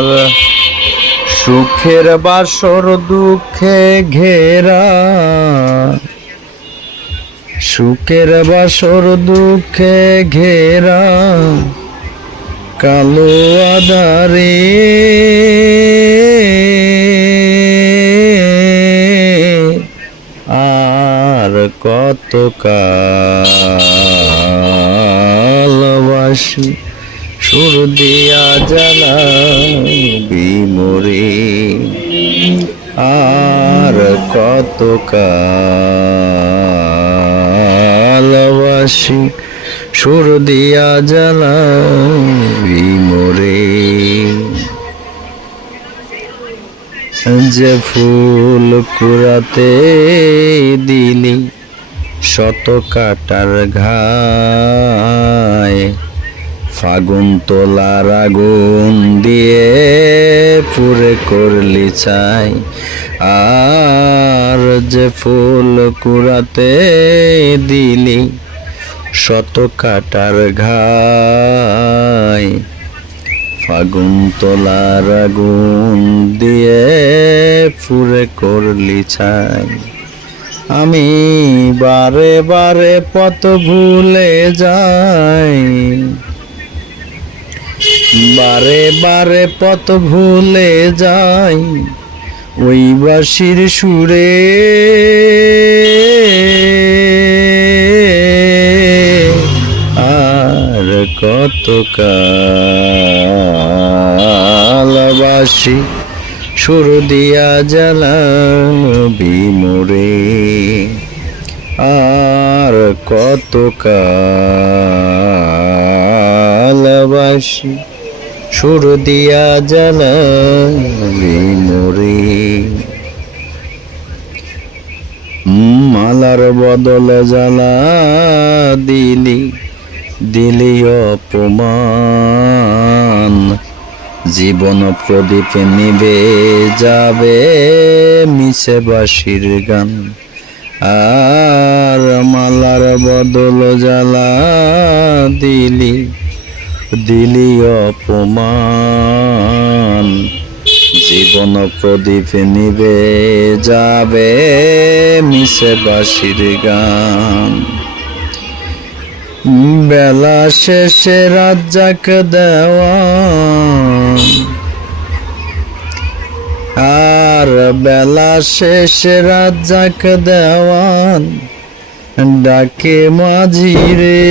আর সুখের বাসর দুঃখে ঘেরা, সুখের বাসর দুঃখে ঘেরা, কালো আঁধারে আর কত কালবাসি সুর দিয়া জ্বালাবি মোরে, আর কত কালবাসি সুর দিয়া জ্বালাবি মোরে। যে ফুল কুড়াতে দিলি শত কাটার ঘায়, ফাগুন তোলার আগুন দিয়ে পুরে করলি চাই। আর যে ফুল কুড়াতে দিলি শত কাটার ঘায়, ফাগুন তোলার আগুন দিয়ে পুরে করলি ছাই। আমি বারে বারে পথ ভুলে যাই, বারে বারে পথ ভুলে যাই, ওই বাঁশির সুরে আর কত কালবাসি সুর দিয়া জ্বালাবি মোরে, আর কত কালবাসি সুর দিয়া জ্বালাবি মোরে। মালার বদলে জ্বালা দিলি, দিলি অপমান, জীবন প্রদীপ নিবে যাবে মিশে বাঁশির গান। আর মালার বদল জ্বালা দিলি, দিলি অপমান, জীবন প্রদীপ নিবে যাবে মিশে বাঁশির গান। বেলা শেষে রাজ্জাক দেওয়ান, আর বেলা শেষে রাজ্জাক দেওয়ান ডাকে মাঝি রে,